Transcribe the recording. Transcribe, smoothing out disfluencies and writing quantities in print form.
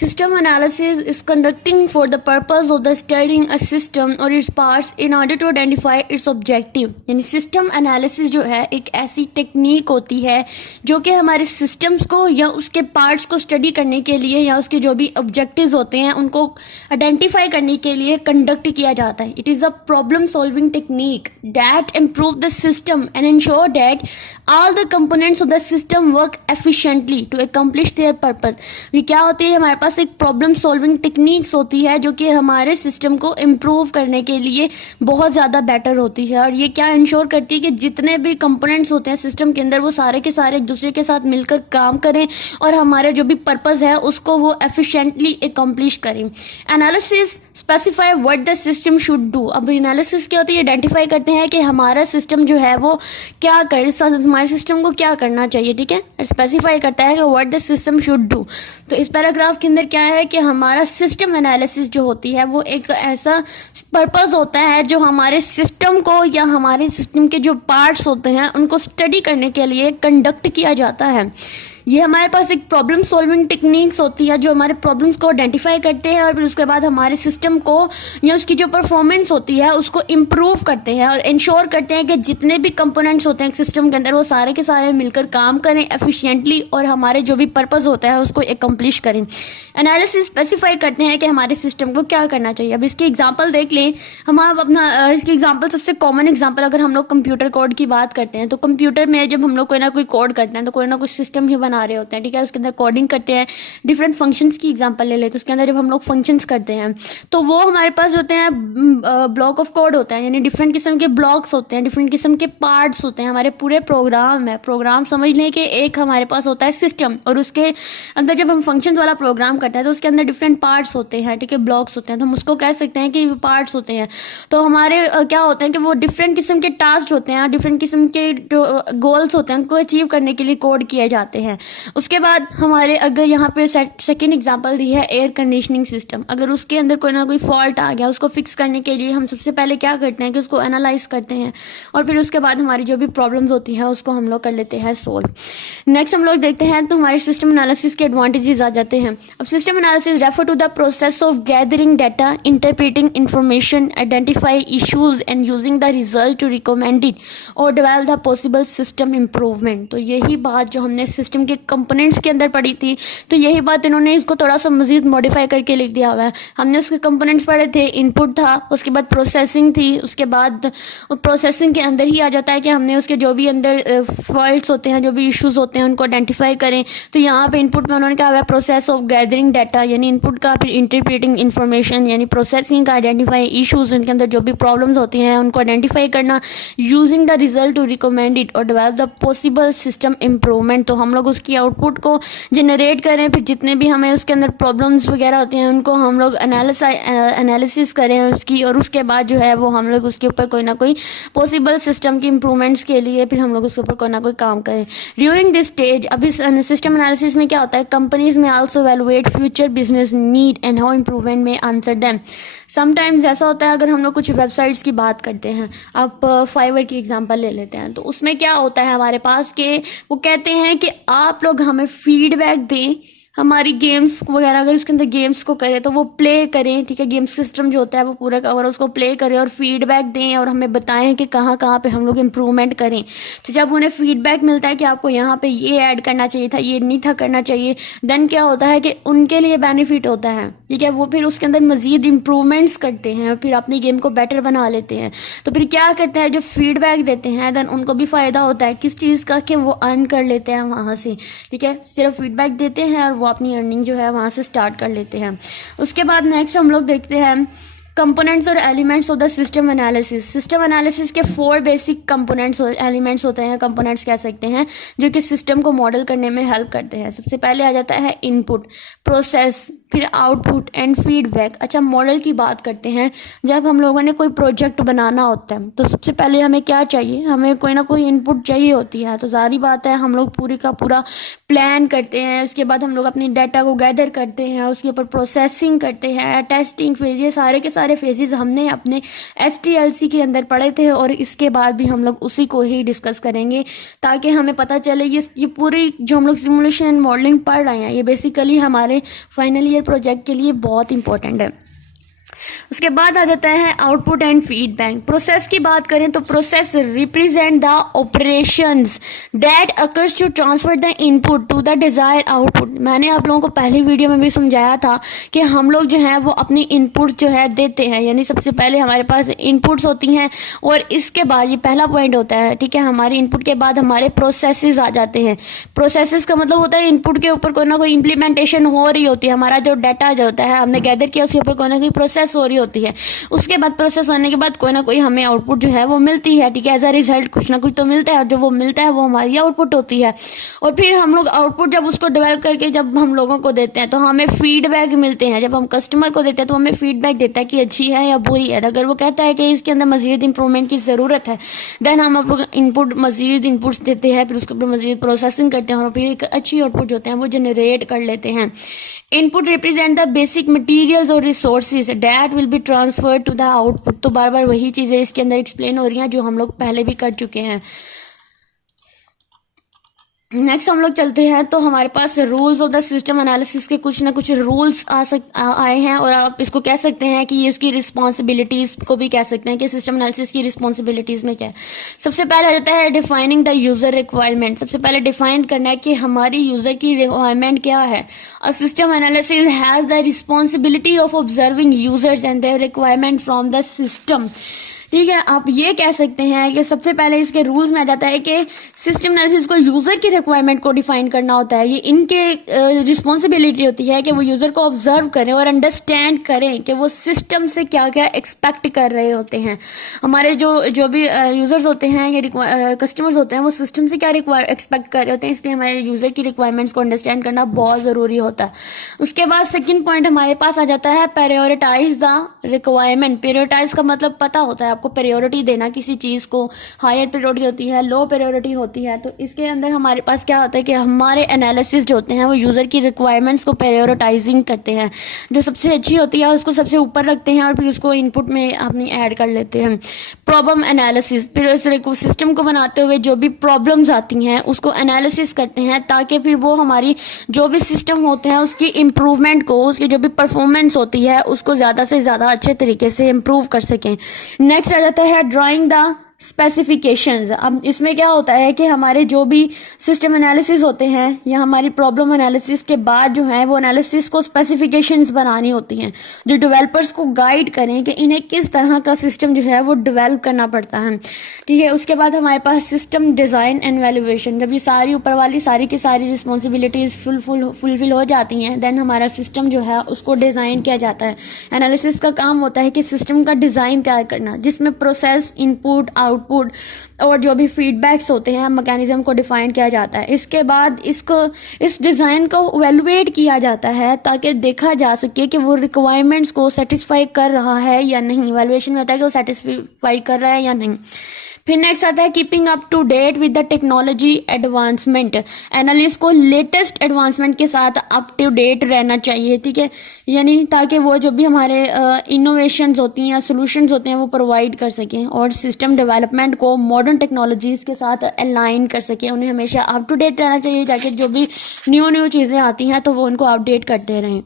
System analysis is conducting for the purpose of the studying a system or its parts in order to identify its objective. यानी system analysis जो है एक ऐसी technique होती है जो कि हमारे सिस्टम्स को या उसके पार्ट्स को स्टडी करने के लिए या उसके जो भी ऑब्जेक्टिव्स होते हैं उनको आइडेंटिफाई करने के लिए कंडक्ट किया जाता है. It is a problem solving technique that improve the system and ensure that all the components of the system work efficiently to accomplish their purpose. ये क्या होती है, हमारे पास एक प्रॉब्लम सॉल्विंग टेक्निक्स होती है जो कि हमारे सिस्टम को इम्प्रूव करने के लिए बहुत ज़्यादा बेटर होती है. और ये क्या इंश्योर करती है कि जितने भी कंपोनेंट्स होते हैं सिस्टम के अंदर वो सारे के सारे एक दूसरे के साथ मिलकर काम करें और हमारे जो भी पर्पस है उसको वो एफिशिएंटली अकम्प्लिश करें. Analysis specify what the system should do. अब एनालिसिस क्या होती है, आइडेंटिफाई करते हैं कि हमारा सिस्टम जो है वो क्या करे, हमारे सिस्टम को क्या करना चाहिए. ठीक है, स्पेसिफाई करता है कि what the system should do. तो इस पैराग्राफ के अंदर क्या है कि हमारा सिस्टम एनालिसिस जो होती है वो एक ऐसा पर्पस होता है जो हमारे सिस्टम को या हमारे सिस्टम के जो पार्ट्स होते हैं उनको स्टडी करने के लिए कंडक्ट किया जाता है. ये हमारे पास एक प्रॉब्लम सॉल्विंग टेक्निक्स होती है जो हमारे प्रॉब्लम्स को आइडेंटिफाई करते हैं और फिर उसके बाद हमारे सिस्टम को या उसकी जो परफॉर्मेंस होती है उसको इम्प्रूव करते हैं और इंश्योर करते हैं कि जितने भी कंपोनेंट्स होते हैं सिस्टम के अंदर वो सारे के सारे मिलकर काम करें एफिशिएंटली और हमारे जो भी पर्पस होता है उसको एकम्प्लिश करें. एनालिसिस स्पेसिफाई करते हैं कि हमारे सिस्टम को क्या करना चाहिए. अब इसकी एग्जाम्पल देख लें. हम अपना इसकी एग्जाम्पल सबसे कॉमन एग्जाम्पल अगर हम लोग कंप्यूटर कोड की बात करते हैं तो कंप्यूटर में जब हम लोग कोई ना कोई कोड करते हैं तो कोई ना कोई सिस्टम ही बना रहे होते हैं. ठीक है, उसके अंदर कोडिंग करते हैं. डिफरेंट फंक्शंस की एग्जांपल ले लेते हैं. उसके अंदर जब हम लोग फंक्शंस करते हैं तो वो हमारे पास होते हैं ब्लॉक ऑफ कोड होता है, यानी डिफरेंट किस्म के ब्लॉक्स होते हैं, डिफरेंट किस्म के पार्ट्स होते हैं. हमारे पूरे प्रोग्राम है, प्रोग्राम समझ लें कि एक हमारे पास होता है सिस्टम और उसके अंदर जब हम फंक्शंस वाला प्रोग्राम करते हैं तो उसके अंदर डिफरेंट पार्ट्स होते हैं. ठीक है, ब्लॉक्स होते हैं तो हम उसको कह सकते हैं कि पार्ट्स होते हैं. तो हमारे क्या होते हैं कि वो डिफरेंट किस्म के टास्क होते हैं, डिफरेंट किस्म के जो गोल्स होते हैं उनको अचीव करने के लिए कोड किए जाते हैं. उसके बाद हमारे अगर यहाँ पे सेकेंड एग्जांपल दी है एयर कंडीशनिंग सिस्टम. अगर उसके अंदर कोई ना कोई फॉल्ट आ गया उसको फिक्स करने के लिए हम सबसे पहले क्या करते हैं कि उसको एनालाइज करते हैं और फिर उसके बाद हमारी जो भी प्रॉब्लम्स होती हैं उसको हम लोग कर लेते हैं सोल्व. नेक्स्ट हम लोग देखते हैं तो हमारे सिस्टम एनालिसिस के एडवांटेजेस आ जाते हैं. अब system analysis refer to the process of gathering data, interpreting information, identify issues and using the result to recommend it और develop the possible system improvement. तो यही बात जो हमने सिस्टम के कंपोनेंट्स के अंदर पढ़ी थी तो यही बात इन्होंने इसको थोड़ा सा मजीद मॉडिफाई करके लिख दिया हुआ है. हमने उसके कंपोनेंट्स पढ़े थे, इनपुट था, उसके बाद प्रोसेसिंग थी, उसके बाद प्रोसेसिंग के अंदर ही आ जाता है कि हमने उसके जो भी अंदर फॉल्ट्स होते हैं, जो भी इश्यूज होते हैं उनको आइडेंटिफाई करें. तो यहाँ पे इनपुट में उन्होंने कहा हुआ है प्रोसेस ऑफ गैदरिंग डाटा, यानी इनपुट का, फिर इंटरप्रेटिंग इन्फॉर्मेशन यानी प्रोसेसिंग का, आइडेंटिफाई इशूज, उनके अंदर जो भी प्रॉब्लम्स होती हैं उनको आइडेंटिफाई करना, using the result to recommend it और develop the possible system improvement. तो हम लोग उसकी आउटपुट को जनरेट करें, फिर जितने भी हमें उसके अंदर प्रॉब्लम्स वगैरह होती हैं उनको हम लोग एनालिसिस करें उसकी और उसके बाद जो है वो हम लोग उसके ऊपर कोई ना कोई पॉसिबल सिस्टम की इम्प्रूवमेंट्स के लिए फिर हम लोग उसके ऊपर कोई ना कोई काम करें. ड्यूरिंग दिस स्टेज अभी सिस्टम एनालिसिस में क्या होता है, कंपनीज में also evaluate future business need and how improvement में आंसर देम. समटाइम्स ऐसा होता है अगर हम लोग कुछ वेबसाइट्स की बात करते हैं, आप फाइवर की एग्जांपल ले लेते हैं, तो उसमें क्या होता है हमारे पास के वो कहते हैं कि आप लोग हमें फीडबैक दें, हमारी गेम्स वगैरह अगर उसके अंदर गेम्स को करें तो वो प्ले करें. ठीक है, गेम्स सिस्टम जो होता है वो पूरा कवर उसको प्ले करें और फीडबैक दें और हमें बताएं कि कहाँ कहाँ पे हम लोग इम्प्रूवमेंट करें. तो जब उन्हें फीडबैक मिलता है कि आपको यहाँ पे ये ऐड करना चाहिए था, ये नहीं था करना चाहिए, देन क्या होता है कि उनके लिए बेनिफिट होता है. ठीक है, वो फिर उसके अंदर मजीद इम्प्रूवमेंट्स करते हैं और फिर अपनी गेम को बेटर बना लेते हैं. तो फिर क्या करते हैं, जो फीडबैक देते हैं देन उनको भी फ़ायदा होता है किस चीज़ का कि वो अर्न कर लेते हैं वहाँ से. ठीक है, सिर्फ फीडबैक देते हैं और वो अपनी अर्निंग जो है वहाँ से स्टार्ट कर लेते हैं. उसके बाद नेक्स्ट हम लोग देखते हैं कंपोनेंट्स और elements of the system analysis. System analysis के 4 बेसिक कंपोनेंट्स और एलिमेंट्स होते हैं, कंपोनेंट्स कह सकते हैं, जो कि सिस्टम को मॉडल करने में हेल्प करते हैं. सबसे पहले आ जाता है इनपुट, प्रोसेस, फिर आउटपुट एंड फीडबैक. अच्छा, मॉडल की बात करते हैं. जब हम लोगों ने कोई प्रोजेक्ट बनाना होता है तो सबसे पहले हमें क्या चाहिए, हमें कोई ना कोई इनपुट चाहिए होती है. तो सारी बात है हम लोग पूरी का पूरा प्लान करते हैं, उसके बाद हम लोग अपनी डाटा को गैदर करते हैं, उसके ऊपर प्रोसेसिंग करते हैं, टेस्टिंग फेज, ये सारे के सारे सारे फेजेस हमने अपने STLC के अंदर पढ़े थे और इसके बाद भी हम लोग उसी को ही डिस्कस करेंगे ताकि हमें पता चले ये पूरी जो हम लोग सिमुलेशन मॉडलिंग पढ़ रहे हैं ये बेसिकली हमारे फाइनल ईयर प्रोजेक्ट के लिए बहुत इंपॉर्टेंट है। उसके बाद आ जाता है आउटपुट एंड फीडबैक। प्रोसेस की बात करें तो process represent the operations that occurs to transfer the input to the desired output. मैंने आप लोगों को पहली वीडियो में भी समझाया था कि हम लोग जो है वो अपनी इनपुट जो है देते हैं, यानी सबसे पहले हमारे पास इनपुट्स होती हैं और इसके बाद ये पहला पॉइंट होता है, ठीक है, हमारी इनपुट के बाद हमारे प्रोसेसेस आ जाते हैं। प्रोसेसेस का मतलब होता है इनपुट के ऊपर कोई ना कोई इंप्लीमेंटेशन हो रही होती है, हमारा जो डाटा जो होता है हमने गैदर किया उसके ऊपर कोई ना कोई प्रोसेस हो रही होती है। उसके बाद प्रोसेस होने के बाद कोई ना कोई हमें आउटपुट जो है वो मिलती है, ठीक है, एज अ रिजल्ट कुछ ना कुछ तो मिलता है और जो वो मिलता है वो हमारी आउटपुट होती है। और फिर हम लोग आउटपुट जब उसको डेवलप करके जब हम लोगों को देते हैं तो हमें फीडबैक मिलते हैं। जब हम कस्टमर को देते हैं तो हमें फीडबैक देता है कि अच्छी है या बुरी है। अगर वो कहता है कि इसके अंदर मजीद इंप्रूवमेंट की ज़रूरत है देन हम लोग मजीद इनपुट्स देते हैं, फिर उसके ऊपर मजीद प्रोसेसिंग करते हैं और फिर एक अच्छी आउटपुट जो होते हैं वो जनरेट कर लेते हैं। Input represent the basic materials और resources that will be transfer to the output. तो बार बार वही चीज़ें इसके अंदर एक्सप्लेन हो रही हैं जो हम लोग पहले भी कर चुके हैं। नेक्स्ट हम लोग चलते हैं तो हमारे पास rules of the system analysis के कुछ ना कुछ रूल्स आए हैं और आप इसको कह सकते हैं कि ये उसकी रिस्पॉन्सिबिलिटीज़ को भी कह सकते हैं कि सिस्टम एनालिसिस की रिस्पॉन्सिबिलिटीज़ में क्या है। सबसे पहले आ जाता है डिफाइनिंग द यूज़र रिक्वायरमेंट। सबसे पहले डिफाइन करना है कि हमारी यूज़र की रिक्वायरमेंट क्या है। A system analysis has the responsibility of observing users and their requirement from the system. ठीक है, आप ये कह सकते हैं कि सबसे पहले इसके रूल्स में आ जाता है कि सिस्टम एनालिसिस को यूज़र की रिक्वायरमेंट को डिफाइन करना होता है। ये इनके रिस्पॉन्सिबिलिटी होती है कि वो यूज़र को ऑब्जर्व करें और अंडरस्टैंड करें कि वो सिस्टम से क्या क्या एक्सपेक्ट कर रहे होते हैं। हमारे जो भी यूज़र्स होते हैं या कस्टमर्स होते हैं वो सिस्टम से क्या एक्सपेक्ट कर रहे होते हैं, इसलिए हमारे यूज़र की रिक्वायरमेंट्स को अंडरस्टैंड करना बहुत ज़रूरी होता है। उसके बाद सेकेंड पॉइंट हमारे पास आ जाता है प्रायोरिटाइज द रिक्वायरमेंट। प्रायोरिटाइज का मतलब पता होता है आपको प्रायोरिटी देना किसी चीज़ को। हायर प्रायोरिटी होती है, लो प्रायोरिटी होती है। तो इसके अंदर हमारे पास क्या होता है कि हमारे एनालिसिस जो होते हैं वो यूज़र की रिक्वायरमेंट्स को प्रायोरिटाइजिंग करते हैं। जो सबसे अच्छी होती है उसको सबसे ऊपर रखते हैं और फिर उसको इनपुट में अपनी ऐड कर लेते हैं। प्रॉब्लम एनालिसिस, फिर इस सिस्टम को बनाते हुए जो भी प्रॉब्लम्स आती हैं उसको एनालिसिस करते हैं ताकि फिर वो हमारी जो भी सिस्टम होते हैं उसकी इम्प्रूवमेंट को, उसकी जो भी परफॉर्मेंस होती है उसको ज़्यादा से ज़्यादा अच्छे तरीके से इम्प्रूव कर सकें। नेक्स्ट आ जाता है ड्राइंग द स्पेसिफिकेशंस। अब इसमें क्या होता है कि हमारे जो भी सिस्टम एनालिसिस होते हैं या हमारी प्रॉब्लम एनालिसिस के बाद जो है वो एनालिसिस को स्पेसिफिकेशंस बनानी होती हैं जो डेवलपर्स को गाइड करें कि इन्हें किस तरह का सिस्टम जो है वो डेवलप करना पड़ता है। ठीक है, उसके बाद हमारे पास सिस्टम डिज़ाइन एंड वैल्यूएशन। जब ये सारी ऊपर वाली सारी की सारी रिस्पॉन्सिबिलिटीज़ फुलफिल हो जाती हैं देन हमारा सिस्टम जो है उसको डिज़ाइन किया जाता है। एनालिसिस का काम होता है कि सिस्टम का डिज़ाइन तैयार करना जिसमें प्रोसेस, इनपुट, आउटपुट और जो भी फीडबैक्स होते हैं मैकेनिज्म को डिफाइन किया जाता है। इसके बाद इस डिज़ाइन को इवैल्यूएट किया जाता है ताकि देखा जा सके कि वो रिक्वायरमेंट्स को सेटिस्फाई कर रहा है या नहीं। इवैल्यूएशन में होता है कि वो सेटिस्फाई कर रहा है या नहीं। फिर नेक्स्ट आता है keeping up to date with the technology advancement. Analyst को लेटेस्ट एडवांसमेंट के साथ अप टू डेट रहना चाहिए। ठीक है, यानी ताकि वो जो भी हमारे इनोवेशंस होती हैं, सोल्यूशंस होते हैं वो प्रोवाइड कर सकें और सिस्टम डेवलपमेंट को मॉडर्न टेक्नोलॉजीज़ के साथ अलाइन कर सकें। उन्हें हमेशा अप टू डेट रहना चाहिए ताकि जो भी न्यू चीज़ें आती हैं तो वो उनको अपडेट करते रहें।